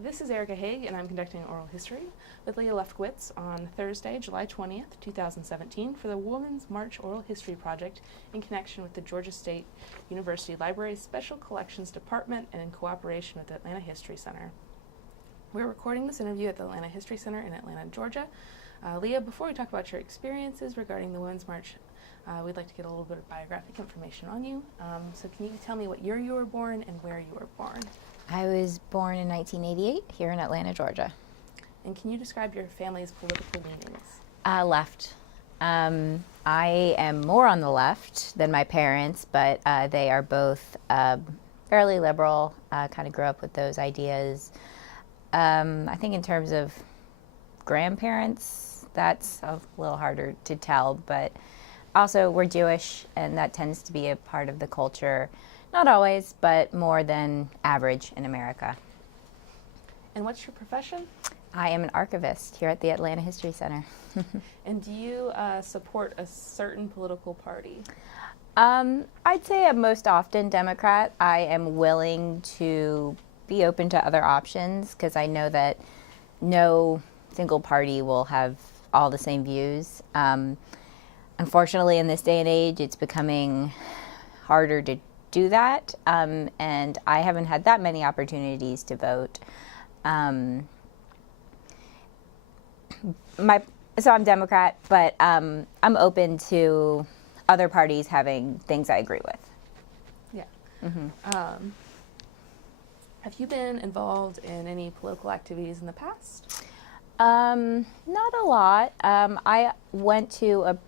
This is Erica Haig, and I'm conducting oral history with Leah Lefkowitz on Thursday, July 20th, 2017, for the Women's March Oral History Project in connection with the Georgia State University Library's Special Collections Department and in cooperation with the Atlanta History Center. We're recording this interview at the Atlanta History Center in Atlanta, Georgia. Leah, before we talk about your experiences regarding the Women's March, we'd like to get a little bit of biographic information on you. So can you tell me what year you were born and where you were born? I was born in 1988 here in Atlanta, Georgia. And can you describe your family's political leanings? Left. I am more on the left than my parents, but they are both fairly liberal, kind of grew up with those ideas. I think in terms of grandparents, that's a little harder to tell, but also we're Jewish, and that tends to be a part of the culture. Not always, but more than average in America. And what's your profession? I am an archivist here at the Atlanta History Center. And do you support a certain political party? I'd say I'm most often Democrat. I am willing to be open to other options because I know that no single party will have all the same views. Unfortunately, in this day and age, it's becoming harder to do that, and I haven't had that many opportunities to vote. So I'm Democrat, but I'm open to other parties having things I agree with. Yeah. Mm-hmm. Have you been involved in any political activities in the past? Not a lot. I went to a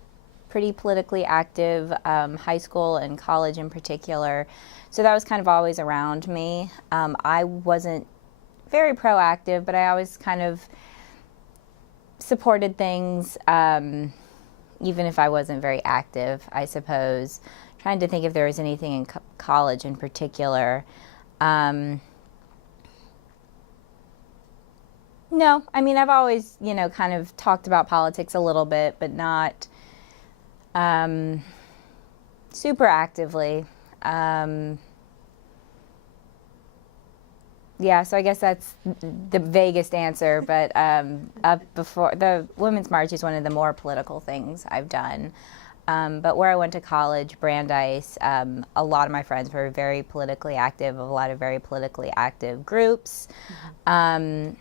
pretty politically active high school and college in particular, so that was kind of always around me. I wasn't very proactive, but I always kind of supported things, even if I wasn't very active, I suppose. Trying to think if there was anything in college in particular. No, I mean, I've always, kind of talked about politics a little bit, but not super actively. Yeah, so I guess that's the vaguest answer, but before the Women's March is one of the more political things I've done. But where I went to college, Brandeis, a lot of my friends were very politically active, a lot of very politically active groups. Mm-hmm.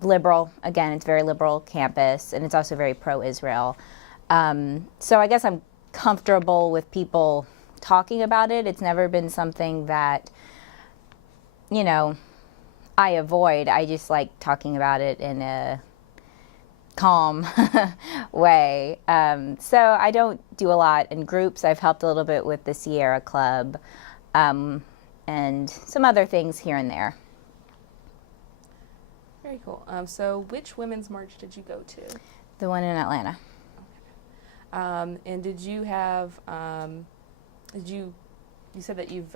Liberal, again, it's a very liberal campus, and it's also very pro-Israel. So I guess I'm comfortable with people talking about it. It's never been something that, I avoid. I just like talking about it in a calm way. So I don't do a lot in groups. I've helped a little bit with the Sierra Club and some other things here and there. Very cool. So which Women's March did you go to? The one in Atlanta. And did you have, you said that you've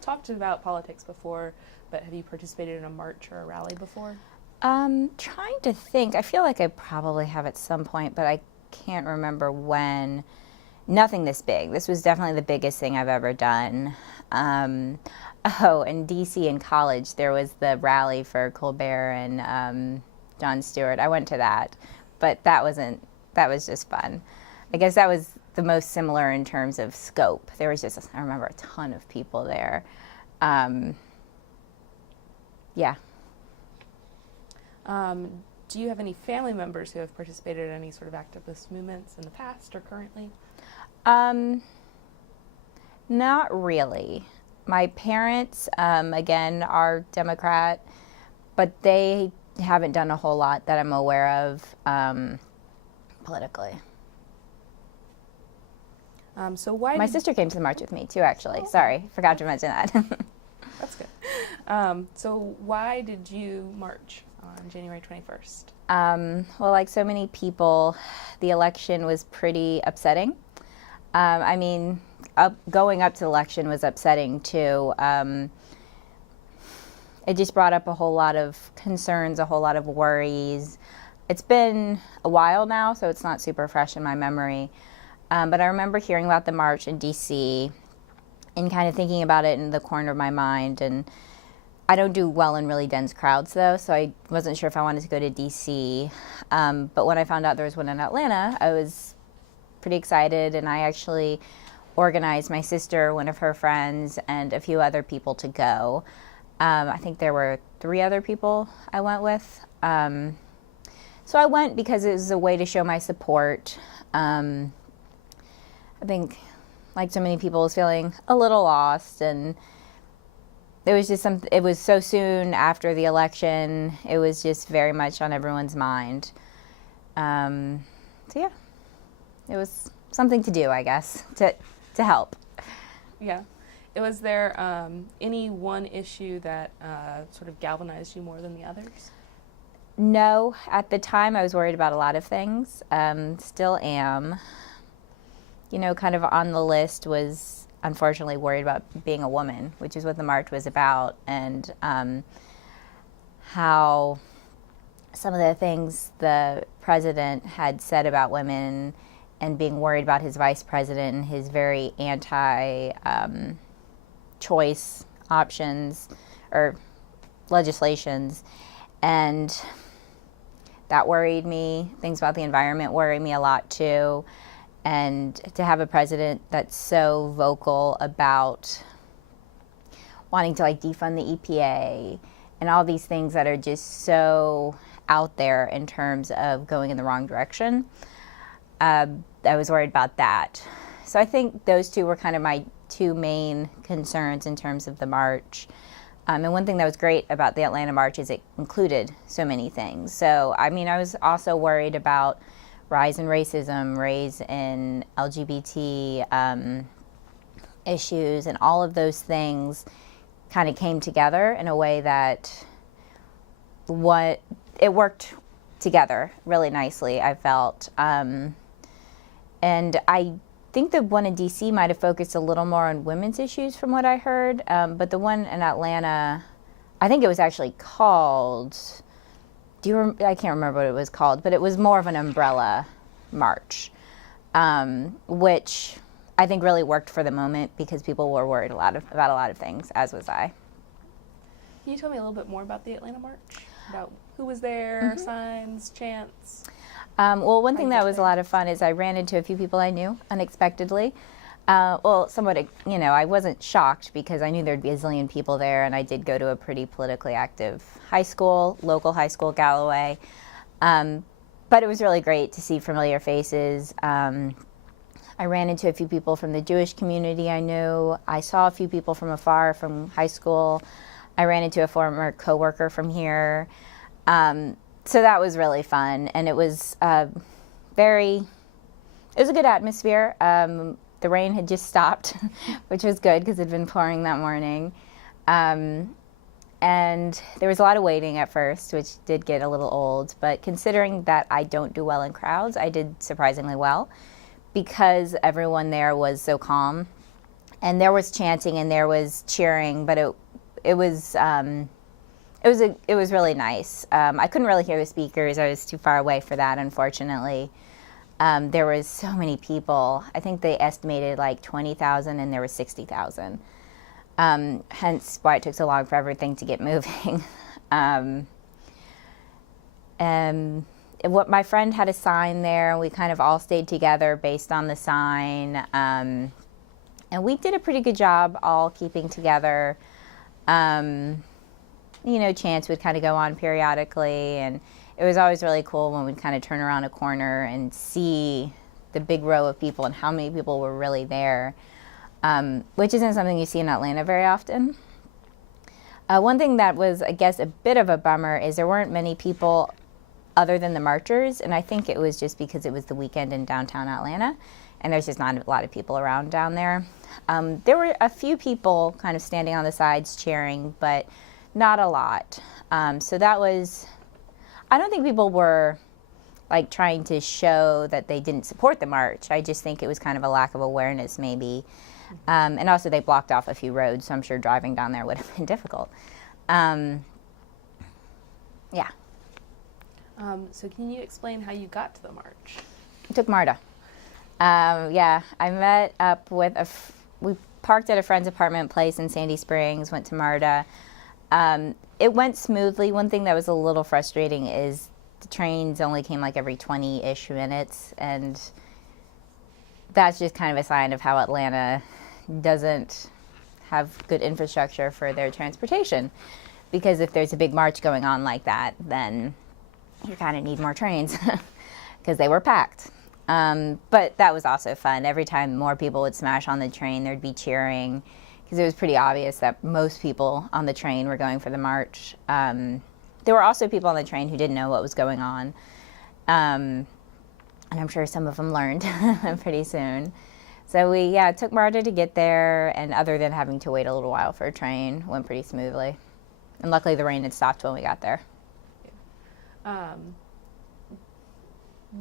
talked about politics before, but have you participated in a march or a rally before? Trying to think. I feel like I probably have at some point, but I can't remember when. Nothing this big. This was definitely the biggest thing I've ever done. In D.C. in college, there was the rally for Colbert and Jon Stewart. I went to that, but that was just fun. I guess that was the most similar in terms of scope. There was just, I remember, a ton of people there. Yeah. Do you have any family members who have participated in any sort of activist movements in the past or currently? Not really. My parents, again, are Democrat, but they haven't done a whole lot that I'm aware of politically. So why? My sister came to the march with me too, actually. Oh. Sorry, forgot to mention that. That's good. So why did you march on January 21st? Well, like so many people, the election was pretty upsetting. I mean, going up to the election was upsetting too. It just brought up a whole lot of concerns, a whole lot of worries. It's been a while now, so it's not super fresh in my memory. But I remember hearing about the march in D.C. and kind of thinking about it in the corner of my mind and I don't do well in really dense crowds, though, so I wasn't sure if I wanted to go to D.C. But when I found out there was one in Atlanta, I was pretty excited, and I actually organized my sister, one of her friends, and a few other people to go. I think there were 3 other people I went with. So I went because it was a way to show my support. I think, like so many people, I was feeling a little lost, and it was just it was so soon after the election. It was just very much on everyone's mind. So yeah, it was something to do, I guess, to help. Yeah. Was there any one issue that sort of galvanized you more than the others? No, at the time I was worried about a lot of things. Still am. You know, kind of on the list was unfortunately worried about being a woman, which is what the march was about, and how some of the things the president had said about women, and being worried about his vice president and his very anti-choice options or legislations, and that worried me. Things about the environment worried me a lot too. And to have a president that's so vocal about wanting to like defund the EPA and all these things that are just so out there in terms of going in the wrong direction, I was worried about that. So I think those 2 were kind of my 2 main concerns in terms of the march. And one thing that was great about the Atlanta march is it included so many things. So, I mean, I was also worried about rise in racism, rise in LGBT issues, and all of those things kind of came together in a way that it worked together really nicely, I felt. And I think the one in D.C. might have focused a little more on women's issues from what I heard, but the one in Atlanta, I think it was actually called... I can't remember what it was called, but it was more of an umbrella march, which I think really worked for the moment because people were worried about a lot of things, as was I. Can you tell me a little bit more about the Atlanta march? About who was there, signs, chants? Well, one thing that was a lot of fun is I ran into a few people I knew unexpectedly. Somewhat, you know, I wasn't shocked because I knew there'd be a zillion people there, and I did go to a pretty politically active local high school, Galloway. But it was really great to see familiar faces. I ran into a few people from the Jewish community I knew. I saw a few people from afar from high school. I ran into a former coworker from here. So that was really fun, and it was it was a good atmosphere. The rain had just stopped, which was good because it had been pouring that morning. And there was a lot of waiting at first, which did get a little old. But considering that I don't do well in crowds, I did surprisingly well because everyone there was so calm. And there was chanting and there was cheering, but it was really nice. I couldn't really hear the speakers. I was too far away for that, unfortunately. There was so many people. I think they estimated like 20,000 and there were 60,000. Hence why it took so long for everything to get moving. And what my friend had a sign there, and we kind of all stayed together based on the sign. And we did a pretty good job all keeping together. You know, chants would kind of go on periodically, and it was always really cool when we'd kind of turn around a corner and see the big row of people and how many people were really there, which isn't something you see in Atlanta very often. One thing that was, I guess, a bit of a bummer is there weren't many people other than the marchers, and I think it was just because it was the weekend in downtown Atlanta, and there's just not a lot of people around down there. There were a few people kind of standing on the sides cheering, but not a lot. So that was, I don't think people were like trying to show that they didn't support the march. I just think it was kind of a lack of awareness maybe. And also they blocked off a few roads, so I'm sure driving down there would have been difficult. Yeah. So can you explain how you got to the march? I took MARTA. Yeah, I met up with we parked at a friend's apartment place in Sandy Springs, went to MARTA. It went smoothly. One thing that was a little frustrating is the trains only came like every 20-ish minutes, and that's just kind of a sign of how Atlanta doesn't have good infrastructure for their transportation. Because if there's a big march going on like that, then you kind of need more trains because they were packed. But that was also fun. Every time more people would smash on the train, there'd be cheering, because it was pretty obvious that most people on the train were going for the march. There were also people on the train who didn't know what was going on. And I'm sure some of them learned pretty soon. So we, it took MARTA to get there, and other than having to wait a little while for a train, went pretty smoothly. And luckily the rain had stopped when we got there.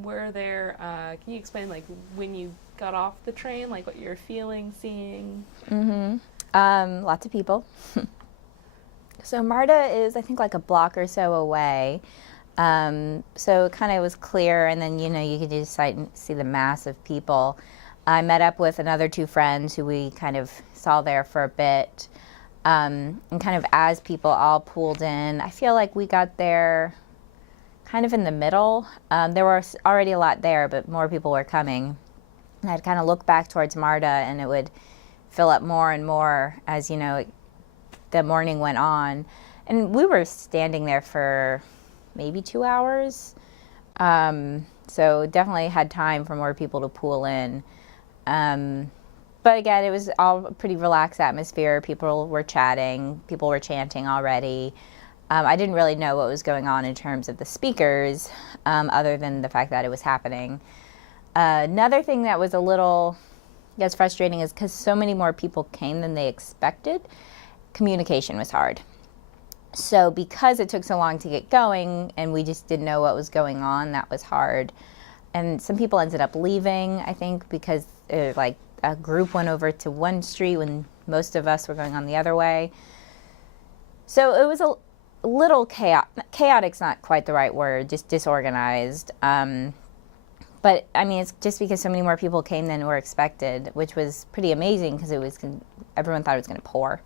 Were there, can you explain, like, when you got off the train, like, what you're feeling, seeing? Lots of people. So MARTA is, I think, like a block or so away. So it kind of was clear, and then, you could just see the mass of people. I met up with another two friends who we kind of saw there for a bit. And kind of as people all pooled in, I feel like we got there kind of in the middle. There was already a lot there, but more people were coming. And I'd kind of look back towards MARTA, and it would fill up more and more as, the morning went on. And we were standing there for maybe 2 hours. So definitely had time for more people to pool in. But again, it was all a pretty relaxed atmosphere. People were chatting, people were chanting already. I didn't really know what was going on in terms of the speakers, other than the fact that it was happening. Another thing that was a little, frustrating is because so many more people came than they expected, communication was hard. So because it took so long to get going and we just didn't know what was going on, that was hard. And some people ended up leaving, I think, because a group went over to one street when most of us were going on the other way. So it was a little chaotic's not quite the right word, just disorganized. But I mean, it's just because so many more people came than were expected, which was pretty amazing because everyone thought it was going to pour.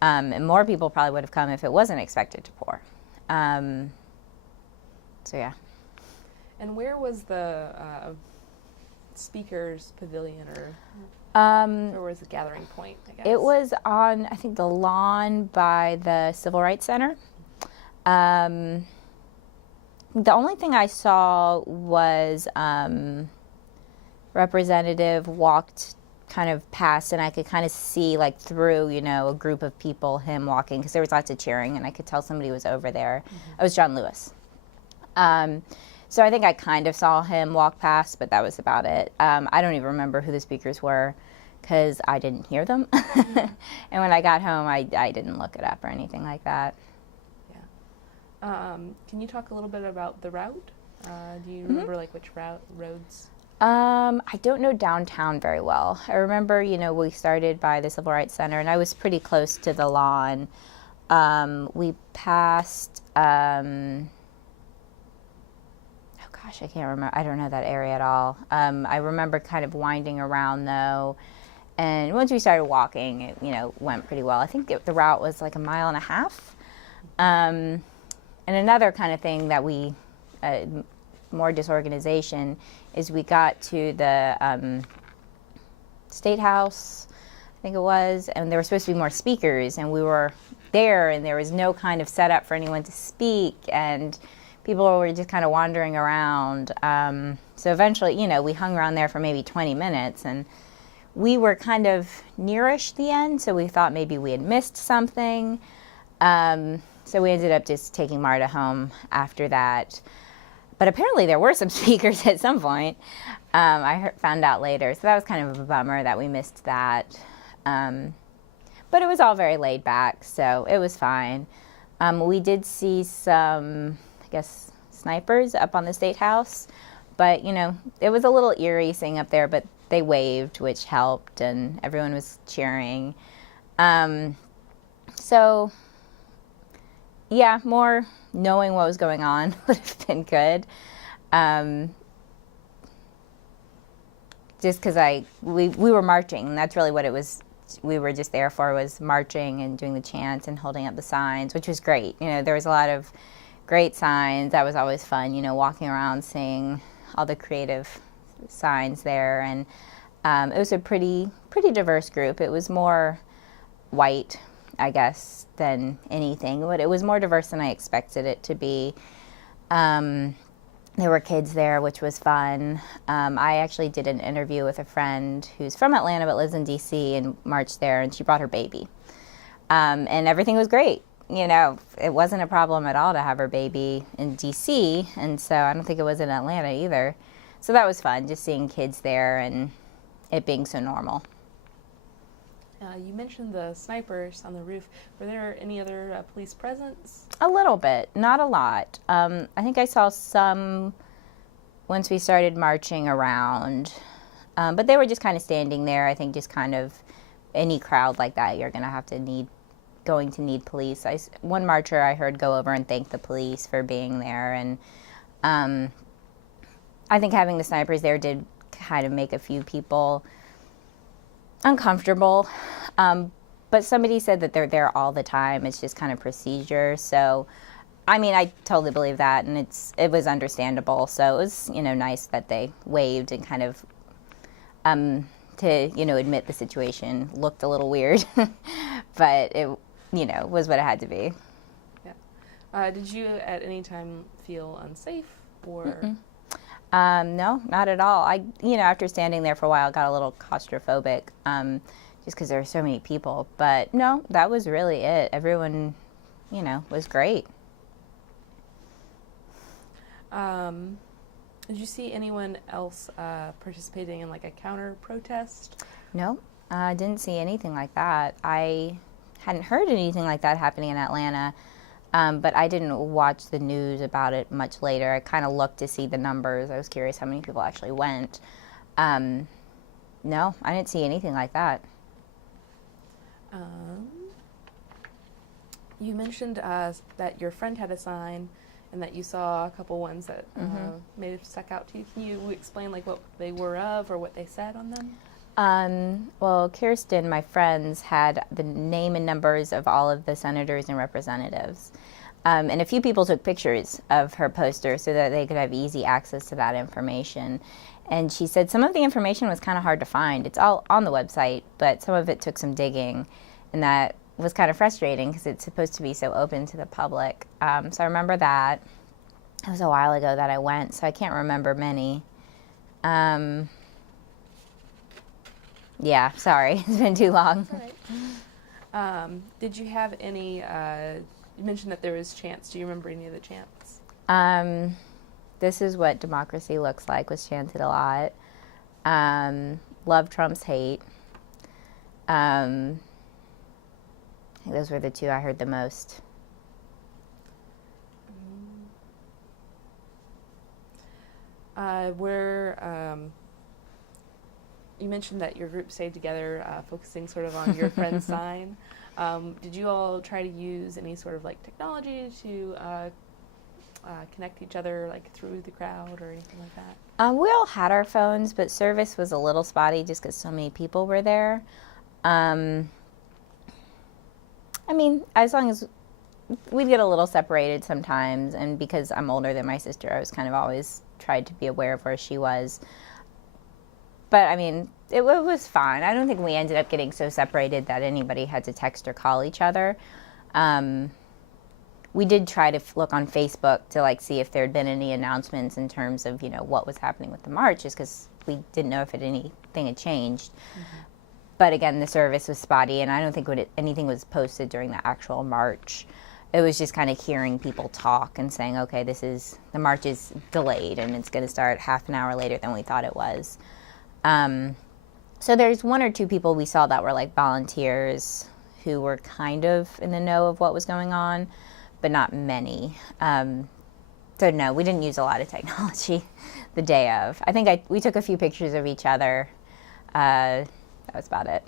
And more people probably would have come if it wasn't expected to pour. So yeah. And where was the speakers pavilion, or was the gathering point, I guess? It was on, I think, the lawn by the Civil Rights Center. The only thing I saw was representative walked kind of past, and I could kind of see through, a group of people, him walking, because there was lots of cheering, and I could tell somebody was over there. It was John Lewis. So I think I kind of saw him walk past, but that was about it. I don't even remember who the speakers were because I didn't hear them. And when I got home, I didn't look it up or anything like that. Yeah. Can you talk a little bit about the route? Do you remember which roads? I don't know downtown very well. I remember, we started by the Civil Rights Center, and I was pretty close to the lawn. We passed... I can't remember. I don't know that area at all. I remember kind of winding around, though. And once we started walking, it, went pretty well. I think the route was like 1.5 miles. And another kind of thing that more disorganization, is we got to the State House, I think it was, and there were supposed to be more speakers, and we were there, and there was no kind of setup for anyone to speak, and people were just kind of wandering around. So eventually, we hung around there for maybe 20 minutes, and we were kind of nearish the end, so we thought maybe we had missed something. So we ended up just taking MARTA home after that. But apparently there were some speakers at some point. I found out later, so that was kind of a bummer that we missed that. But it was all very laid back, so it was fine. We did see some... snipers up on the State House, but it was a little eerie seeing up there, but they waved, which helped, and everyone was cheering. So yeah, more knowing what was going on would have been good. Just because we were marching, and that's really what it was we were just there for was marching and doing the chants and holding up the signs, which was great. You know, there was a lot of great signs. That was always fun, you know, walking around seeing all the creative signs there. And it was a pretty diverse group. It was more white, I guess, than anything, but it was more diverse than I expected it to be. There were kids there, which was fun. I actually did an interview with a friend who's from Atlanta but lives in D.C. and marched there, and she brought her baby. And everything was great. You know, it wasn't a problem at all to have her baby in D.C., and so I don't think it was in Atlanta either. So that was fun, just seeing kids there and it being so normal. You mentioned the snipers on the roof. Were there any other police presence? A little bit, not a lot. I think I saw some once we started marching around, but they were just kind of standing there. I think just kind of any crowd like that, you're going to need police. One marcher I heard go over and thank the police for being there, and I think having the snipers there did kind of make a few people uncomfortable, but somebody said that they're there all the time. It's just kind of procedure. So, I mean, I totally believe that, and it was understandable. So it was, you know, nice that they waved and kind of to, you know, admit the situation looked a little weird, but it, you know, was what it had to be. Yeah. Did you at any time feel unsafe or? Mm-mm. No, not at all. You know, after standing there for a while, I got a little claustrophobic, just because there were so many people. But no, that was really it. Everyone, you know, was great. Did you see anyone else participating in like a counter protest? No, I didn't see anything like that. I hadn't heard anything like that happening in Atlanta. But I didn't watch the news about it much later. I kind of looked to see the numbers. I was curious how many people actually went. No, I didn't see anything like that. You mentioned that your friend had a sign and that you saw a couple ones that may have stuck out to you. Can you explain like what they were of or what they said on them? Well, Kirsten, my friends, had the name and numbers of all of the senators and representatives. And a few people took pictures of her poster so that they could have easy access to that information. And she said some of the information was kind of hard to find. It's all on the website, but some of it took some digging, and that was kind of frustrating because it's supposed to be so open to the public. So I remember that. It was a while ago that I went, so I can't remember many. Yeah, sorry, it's been too long. All right. Did you have any, you mentioned that there was chants. Do you remember any of the chants? This is what democracy looks like was chanted a lot. Love trumps hate. I think those were the two I heard the most. You mentioned that your group stayed together, focusing sort of on your friend's sign. Did you all try to use any sort of like technology to connect each other like through the crowd or anything like that? We all had our phones, but service was a little spotty just because so many people were there. I mean, as long as we'd get a little separated sometimes, and because I'm older than my sister, I was kind of always tried to be aware of where she was. But I mean, it was fine. I don't think we ended up getting so separated that anybody had to text or call each other. We did try to look on Facebook to like see if there had been any announcements in terms of, you know, what was happening with the march, just because we didn't know if anything had changed. Mm-hmm. But again, the service was spotty, and I don't think anything was posted during the actual march. It was just kind of hearing people talk and saying, okay, the march is delayed, and it's going to start half an hour later than we thought it was. So there's one or two people we saw that were like volunteers who were kind of in the know of what was going on, but not many. So no, we didn't use a lot of technology the day of. I think we took a few pictures of each other. That was about it.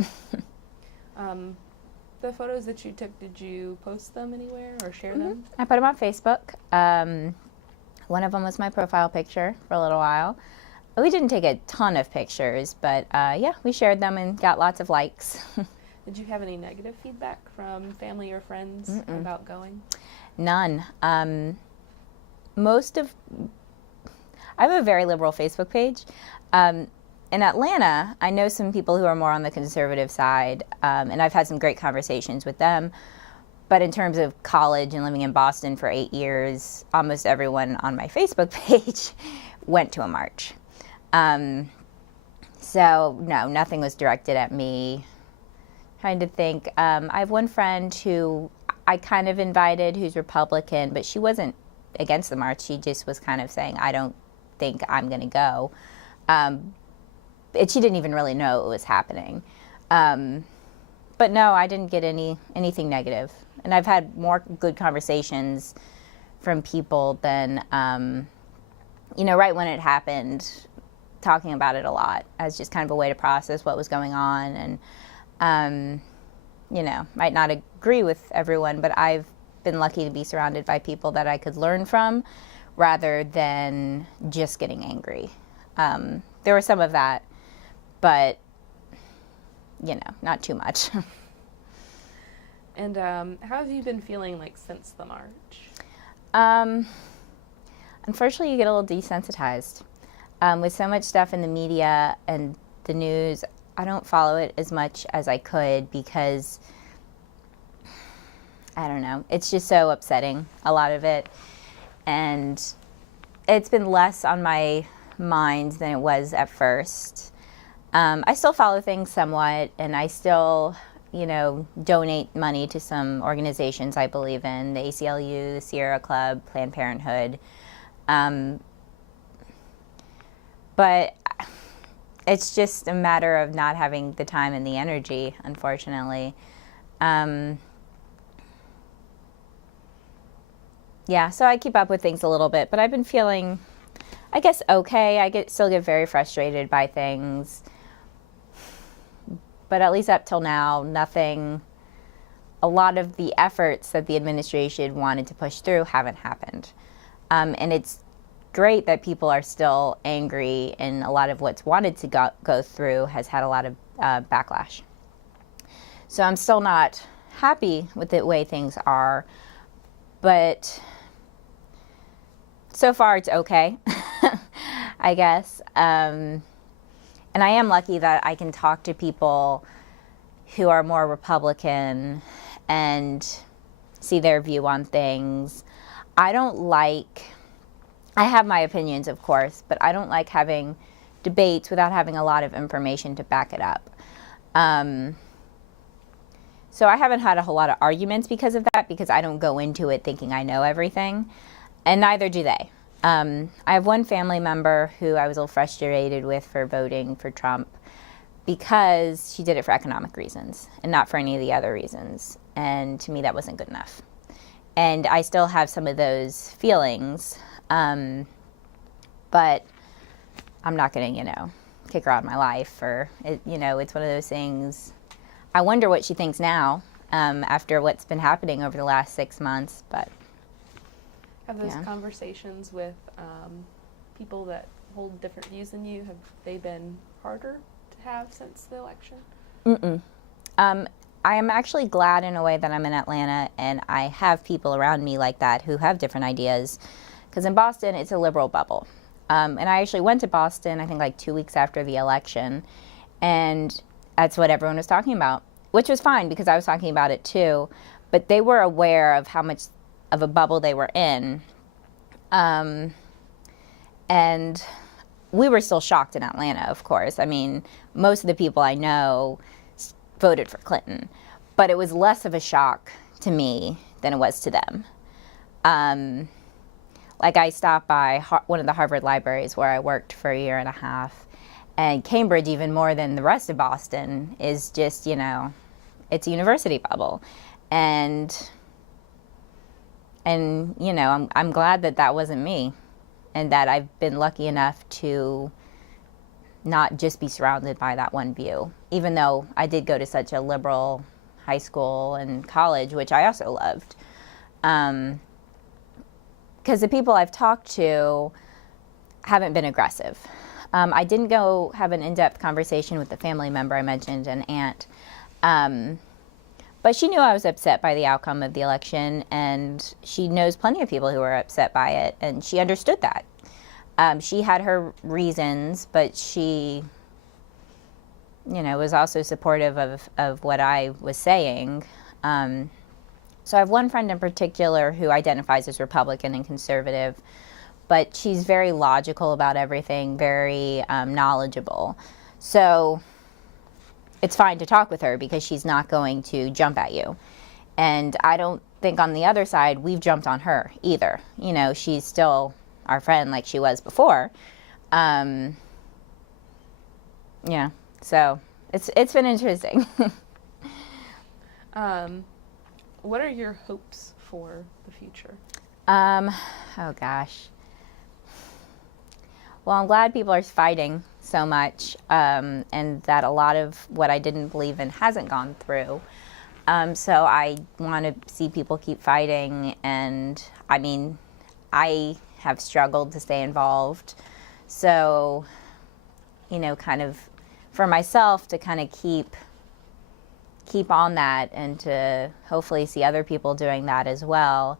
The photos that you took, did you post them anywhere or share them? I put them on Facebook. One of them was my profile picture for a little while. We didn't take a ton of pictures, but yeah, we shared them and got lots of likes. Did you have any negative feedback from family or friends about going? None. I have a very liberal Facebook page. In Atlanta, I know some people who are more on the conservative side, and I've had some great conversations with them. But in terms of college and living in Boston for 8 years, almost everyone on my Facebook page went to a march. So no, nothing was directed at me. Trying to think, I have one friend who I kind of invited who's Republican, but she wasn't against the march. She just was kind of saying, I don't think I'm going to go. She didn't even really know it was happening. But no, I didn't get anything negative. And I've had more good conversations from people than, right when it happened, talking about it a lot as just kind of a way to process what was going on. And, might not agree with everyone, but I've been lucky to be surrounded by people that I could learn from rather than just getting angry. There was some of that, but, not too much. And how have you been feeling since the march? Unfortunately, you get a little desensitized. With so much stuff in the media and the news, I don't follow it as much as I could because, I don't know, it's just so upsetting, a lot of it. And it's been less on my mind than it was at first. I still follow things somewhat, and I still, donate money to some organizations I believe in, the ACLU, the Sierra Club, Planned Parenthood. But it's just a matter of not having the time and the energy, unfortunately. So I keep up with things a little bit, but I've been feeling, I guess, okay. I still get very frustrated by things. But at least up till now, a lot of the efforts that the administration wanted to push through haven't happened. And it's great that people are still angry, and a lot of what's wanted to go through has had a lot of backlash. So I'm still not happy with the way things are, but so far it's okay, I guess. And I am lucky that I can talk to people who are more Republican and see their view on things. I have my opinions, of course, but I don't like having debates without having a lot of information to back it up. So I haven't had a whole lot of arguments because of that, because I don't go into it thinking I know everything, and neither do they. I have one family member who I was a little frustrated with for voting for Trump because she did it for economic reasons and not for any of the other reasons. And to me, that wasn't good enough. And I still have some of those feelings, but I'm not going to, kick her out of my life. Or, it's one of those things. I wonder what she thinks now after what's been happening over the last 6 months, but... Have those conversations with people that hold different views than you, have they been harder to have since the election? I am actually glad in a way that I'm in Atlanta and I have people around me like that who have different ideas, because in Boston it's a liberal bubble. And I actually went to Boston, I think 2 weeks after the election, and that's what everyone was talking about, which was fine because I was talking about it too, but they were aware of how much of a bubble they were in. And we were still shocked in Atlanta, of course. I mean, most of the people I know voted for Clinton, but it was less of a shock to me than it was to them. I stopped by one of the Harvard libraries where I worked for a year and a half, and Cambridge, even more than the rest of Boston, is just, it's a university bubble. And I'm glad that wasn't me, and that I've been lucky enough to not just be surrounded by that one view, even though I did go to such a liberal high school and college, which I also loved. Because the people I've talked to haven't been aggressive. I didn't go have an in-depth conversation with the family member I mentioned, an aunt, But she knew I was upset by the outcome of the election, and she knows plenty of people who were upset by it, and she understood that. She had her reasons, but she, was also supportive of what I was saying. So I have one friend in particular who identifies as Republican and conservative, but she's very logical about everything, very knowledgeable. So it's fine to talk with her because she's not going to jump at you. And I don't think on the other side we've jumped on her either. She's still our friend like she was before. Yeah, so it's been interesting. What are your hopes for the future? Oh gosh. Well, I'm glad people are fighting so much, and that a lot of what I didn't believe in hasn't gone through. So I want to see people keep fighting, and I have struggled to stay involved. So, kind of for myself to kind of keep on that, and to hopefully see other people doing that as well.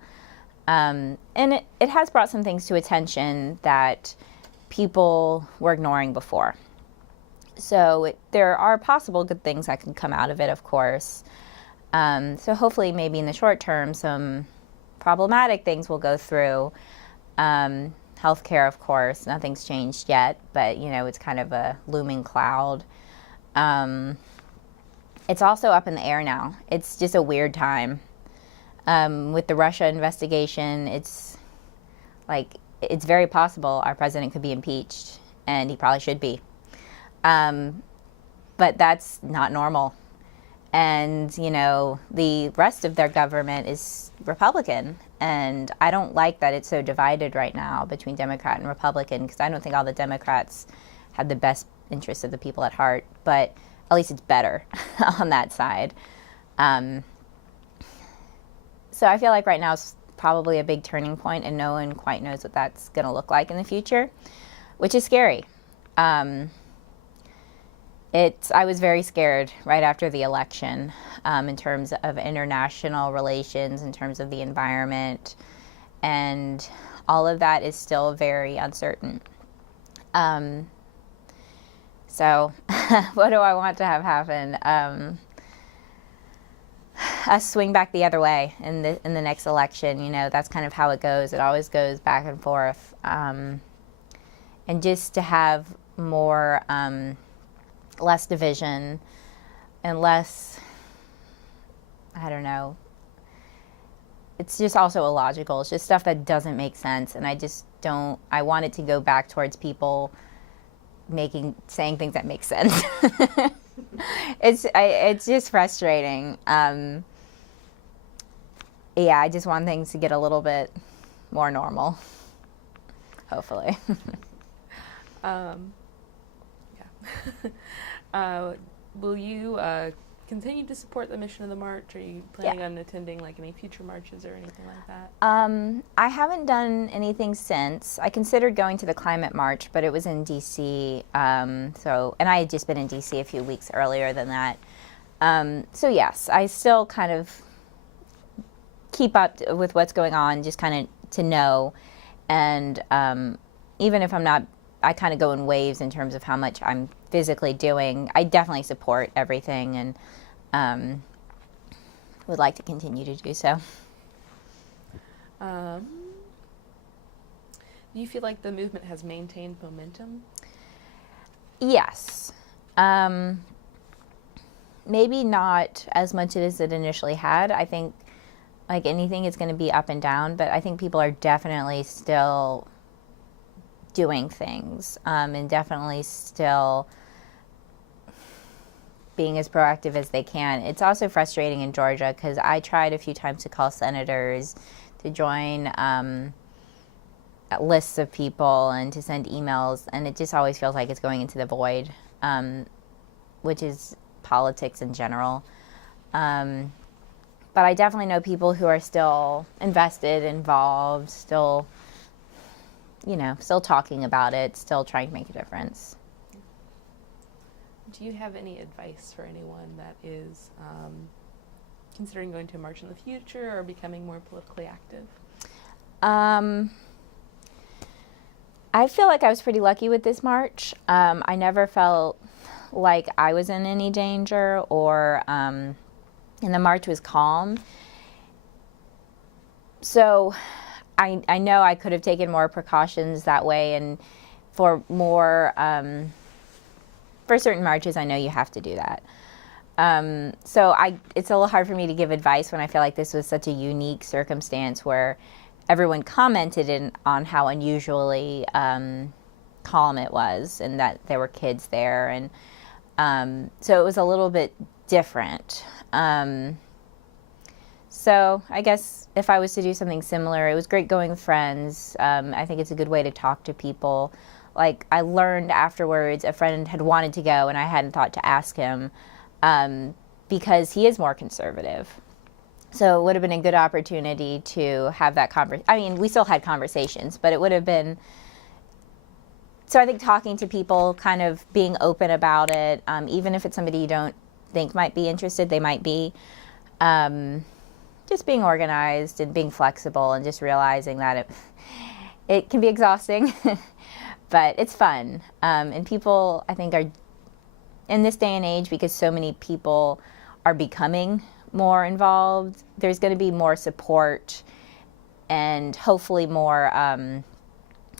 And it has brought some things to attention that people were ignoring before. So there are possible good things that can come out of it, of course. So hopefully maybe in the short term some problematic things will go through. Healthcare, of course, nothing's changed yet, but it's kind of a looming cloud. It's also up in the air now. It's just a weird time. With the Russia investigation, it's very possible our president could be impeached, and he probably should be. But that's not normal. And, the rest of their government is Republican. And I don't like that it's so divided right now between Democrat and Republican, because I don't think all the Democrats have the best interests of the people at heart. But at least it's better on that side. So I feel like right now is probably a big turning point, and no one quite knows what that's going to look like in the future, which is scary. I was very scared right after the election, in terms of international relations, in terms of the environment, and all of that is still very uncertain. So what do I want to have happen? Us swing back the other way in the next election. That's kind of how it goes. It always goes back and forth. And just to have more, less division and less, I don't know. It's just also illogical. It's just stuff that doesn't make sense. And I want it to go back towards people saying things that make sense. It's just frustrating. Yeah, I just want things to get a little bit more normal, hopefully. Yeah. Will you continue to support the mission of the march? Are you planning on attending any future marches or anything like that? I haven't done anything since. I considered going to the climate march, but it was in DC. And I had just been in DC a few weeks earlier than that. So yes, I still kind of keep up with what's going on, just kind of to know. And even if I'm not, I kind of go in waves in terms of how much I'm physically doing. I definitely support everything, and would like to continue to do so. Do you feel like the movement has maintained momentum? Yes. Maybe not as much as it initially had. I think, like anything, it's going to be up and down, but I think people are definitely still doing things, and definitely still being as proactive as they can. It's also frustrating in Georgia because I tried a few times to call senators to join lists of people and to send emails, and it just always feels like it's going into the void, which is politics in general. But I definitely know people who are still invested, involved, still talking about it, still trying to make a difference. Do you have any advice for anyone that is considering going to a march in the future or becoming more politically active? I feel like I was pretty lucky with this march. I never felt like I was in any danger, or and the march was calm. So I know I could have taken more precautions that way, and for more for certain marches, I know you have to do that. So it's a little hard for me to give advice when I feel like this was such a unique circumstance where everyone commented on how unusually calm it was, and that there were kids there, and so it was a little bit different. So I guess if I was to do something similar, it was great going with friends. I think it's a good way to talk to people. Like, I learned afterwards, a friend had wanted to go, and I hadn't thought to ask him because he is more conservative. So it would have been a good opportunity to have that conversation. I mean, we still had conversations, but it would have been. So I think talking to people, kind of being open about it, even if it's somebody you don't think might be interested, they might be. Just being organized and being flexible, and just realizing that it can be exhausting, but it's fun. And people, I think, are in this day and age, because so many people are becoming more involved, there's going to be more support and hopefully more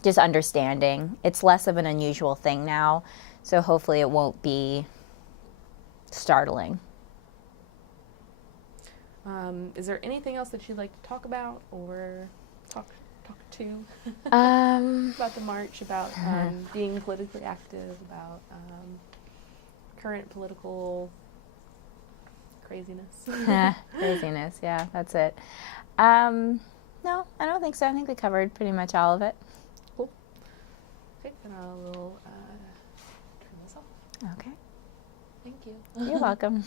just understanding. It's less of an unusual thing now, so hopefully it won't be startling. Is there anything else that you'd like to talk about or talk to about the march, about being politically active, about current political craziness? Craziness, yeah, that's it. No, I don't think so. I think we covered pretty much all of it. Cool. Okay, then I will turn this off. Okay. Thank you. You're welcome.